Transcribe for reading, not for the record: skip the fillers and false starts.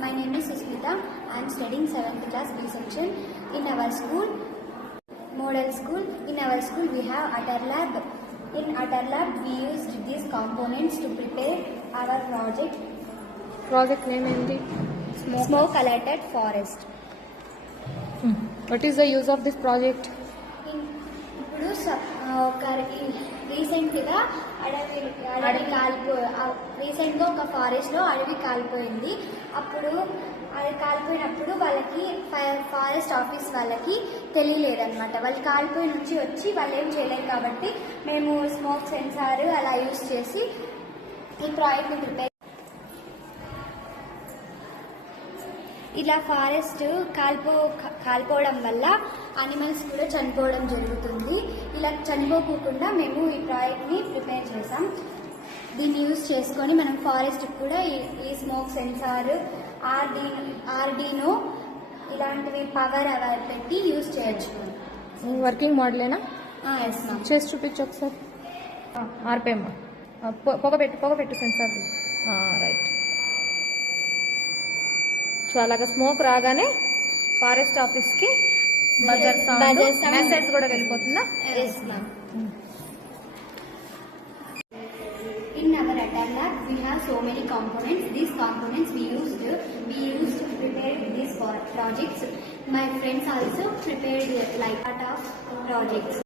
My name is Susmita. I am studying 7th class B section. In our school, model school, in our school we have Atar Lab. In Atar Lab we used these components to prepare our project. Project name ఏంటి? Smoke alerted forest. What is the use of this project? ఇప్పుడు రీసెంట్గా రీసెంట్గా ఒక ఫారెస్ట్లో అడవి కాలిపోయింది. అప్పుడు అది కాలిపోయినప్పుడు వాళ్ళకి ఫారెస్ట్ ఆఫీస్ వాళ్ళకి తెలియలేదన్నమాట. వాళ్ళు కాలిపోయి నుంచి వచ్చి వాళ్ళు ఏం చేయలేరు కాబట్టి మేము స్మోక్ సెన్సార్ అలా యూజ్ చేసి ఈ ప్రాజెక్ట్ని ప్రిపేర్. ఇలా ఫారెస్ట్ కాలిపోవడం వల్ల అనిమల్స్ కూడా చనిపోవడం జరుగుతుంది. ఇలా చనిపోకుండా మేము ఈ ప్రాజెక్ట్ని ప్రిపేర్ చేసాం. దీన్ని యూజ్ చేసుకొని మనం ఫారెస్ట్ కూడా ఈ స్మోక్ సెన్సార్, ఆర్డినో ఇలాంటివి పవర్ అవర్ పెట్టి యూజ్ చేయొచ్చు. వర్కింగ్ మోడలేనా? Yes ma'am. చేసి చూపించు ఒకసారి. ఆర్పిఎం పొగ పెట్టు సెన్సార్. రైట్. సో అలాగా స్మోక్ రాగానే ఫారెస్ట్ ఆఫీస్కి బజర్ సౌండ్ మెసేజ్ కూడా వెళ్ళిపోతుందా? ఎస్ మ్యామ్. In our Atar Lab, we have so many components. These components we used to prepare these projects. My friends also prepared like part of projects.